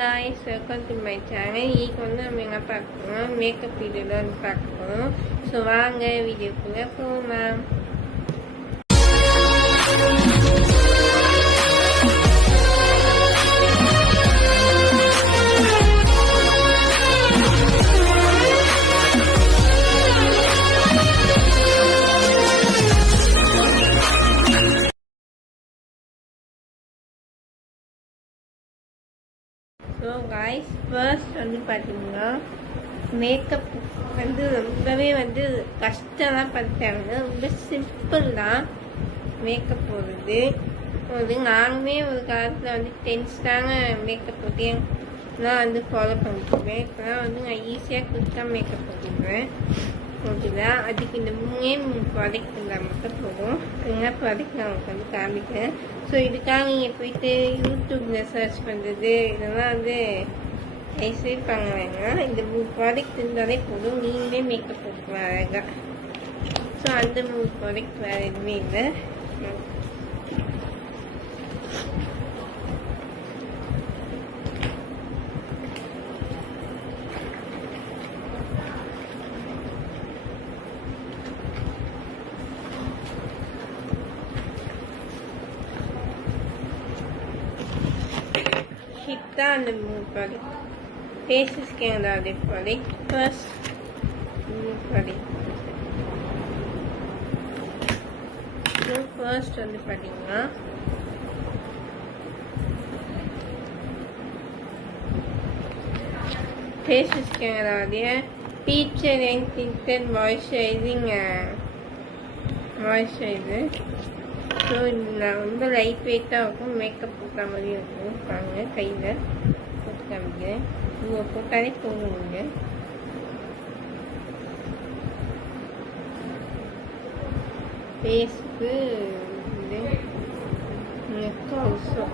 guys, welcome to my channel. இன்னைக்கு வந்து நம்ம என்ன பார்க்க போறோம், மேக்கப் வீடியோ தான் பார்க்க போறோம். ஸோ வாங்க வீடியோக்குள்ள போகலாம். ஸோ காய்ஸ், ஃபர்ஸ்ட் வந்து பார்த்தீங்கன்னா மேக்கப் வந்து ரொம்பவே வந்து கஷ்டம்லாம் பார்த்தாங்க. ரொம்ப சிம்பிள் தான் மேக்கப் போடுறது. நானுமே ஒரு காலத்தில் வந்து டென்ஸ்டான மேக்கப் போட்டு நான் வந்து ஃபாலோ பண்ணிக்குவேன். இப்போலாம் வந்து நான் ஈஸியாக குயிக்காக மேக்கப் போட்டுக்குவேன். ஓகேதா, அதுக்கு இந்த 3 ப்ராடக்ட் இருந்தால் மட்டும் போதும். என்ன ப்ராடக்ட் நான் உங்களுக்கு வந்து காமிக்கிறேன். ஸோ இதுக்காக நீங்கள் போயிட்டு யூடியூப்பில் சர்ச் பண்ணுறது இதெல்லாம் வந்து தயவுசெய்து பண்ண வேணாம். இந்த 3 ப்ராடக்ட் இருந்தாலே போதும், நீங்களே மேக்கப் போட்டுக்கலாம் அழகாக. ஸோ அந்த 3 ப்ராடக்ட் வேறு எதுவுமே இல்லை. தான் அந்த 3 ப்ராடக்ட். ஃபேஸஸ்க்கு ஏதாவது ப்ராடக்ட். ஃபர்ஸ்ட் ப்ராடக்ட் வந்து பார்த்தீங்கன்னா ஃபேஸஸ்க்கு ஏதாவது feature and tinted moisturiser. So இது ரொம்ப லைட் வெயிட்டாக இருக்கும், மேக்கப் போட்ட மாதிரி இருக்கும். பாருங்க, கையில் போட்டு காமிக்கிறேன். இங்கே போட்டாலே போடுவீங்க. ஃபேஸுக்கு இது நெக் ஆல்சோ.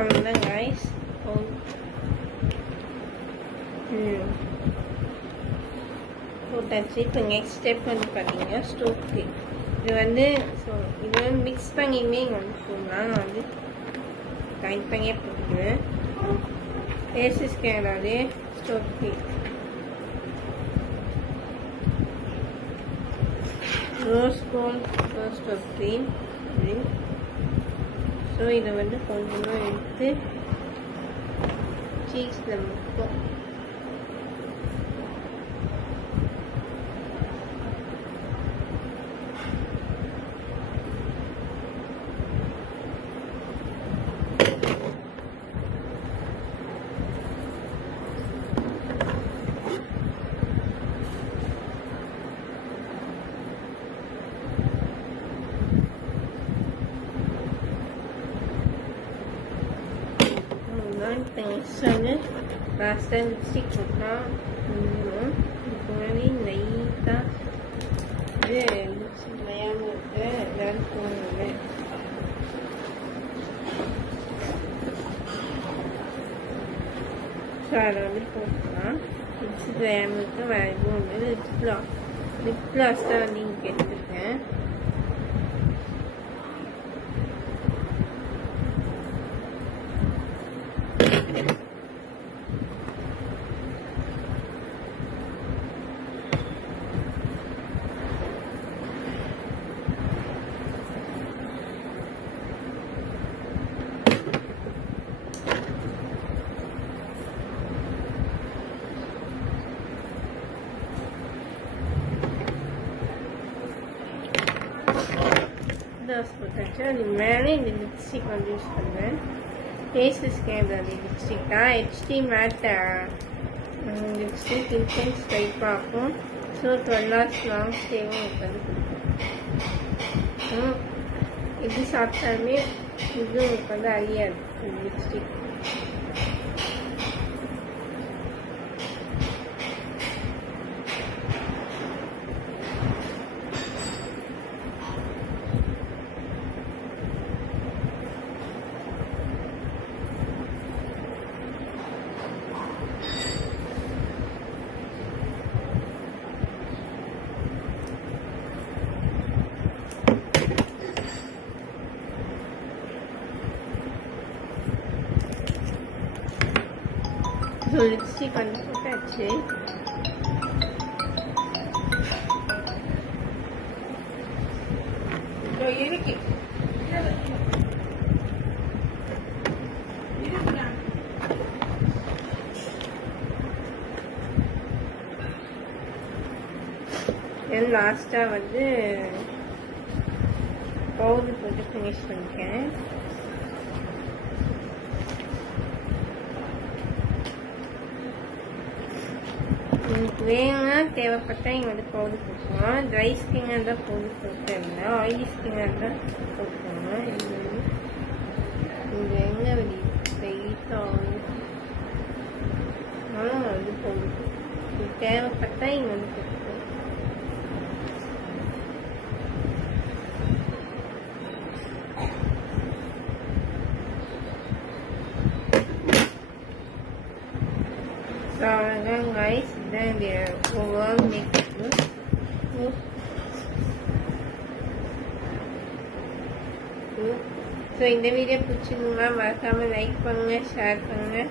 அவ்வளோதான் காய்ஸ். போட்டாச்சு. இப்போ நெக்ஸ்ட் ஸ்டெப் வந்து பார்த்தீங்கன்னா ஸ்டோக்கு. இது வந்து இது வந்து மிக்ஸ் பண்ணியுமே இங்கே வந்து போடலாம். நான் வந்து தனித்தனியாக போட்டுக்குவேன். ஃபேஸஸ்க்கு ஏதாவது ஸ்டோக்கு rose gold first of cream. So இதை வந்து கொஞ்சமாக எடுத்து சீக்ஸில் முப்போம். வந்து லாஸ்ட்டாக லிப்ஸ்டிக் போட்டால் இதுக்கு முன்னாடி லைட்டாக இது லிப்ஸ்டிக் நயாமல் இருக்க ஏதாவது போடுங்க. ஸோ அதை வந்து போட்டுக்கலாம். லிப்ஸ்டிக் நயாமல் இருக்க வேறு எதுவும் வந்து லிப் கிளாஸ் தான் வந்து இங்கே எடுத்துருக்கேன். தோசை போட்டாச்சு. அது மேலே இந்த லிப்ஸ்டிக் வந்து யூஸ் பண்ணுவேன். ஃபேஸஸ் கேமரா லிப்ஸ்டிக் தான். ஹெச்டி மேட் லிப்ஸ்டிக் இன்டென்ஸ் டைப்பாக இருக்கும். ஸோ 12 hours லாங் ஸ்டேவும் உட்காந்து கொடுக்கும். இது சாப்பிட்டாலுமே இது உங்களுக்கு வந்து அறியாது லிப்ஸ்டிக். ஸோ லிப்ஸ்டிக் வந்து போட்டாச்சு. லாஸ்ட்டாக வந்து பவுடர் போட்டு ஃபினிஷ் பண்ணிட்டேன். உங்களுக்கு வேணும்னா தேவைப்பட்டா இங்கே வந்து பவுடர் போட்டுக்கலாம். ட்ரை ஸ்கின்னாக இருந்தால் பவுடர் போட்டுருங்க. ஆயிலி ஸ்கின்னாக இருந்தால் போட்டுக்கோங்க. இங்கே எங்கே வெளியே வெயிட்டாக வந்து பவுடர் தேவைப்பட்டா இங்கே வந்து போட்டுக்கோங்க. So அவ்வளோதான் guys, இதுதான் இந்த ஓவரால் மேக்கப் லுக். ஸோ இந்த வீடியோ பிடிச்சிருந்தா மறக்காமல் லைக் பண்ணுங்கள், ஷேர் பண்ணுங்கள்,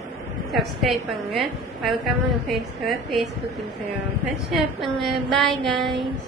சப்ஸ்கிரைப் பண்ணுங்கள். மறக்காமல் உங்கள் ஃப்ரெண்ட்ஸ்க்கு ஃபேஸ்புக் இன்ஸ்டாகிராமில் ஷேர் பண்ணுங்கள். பாய் guys.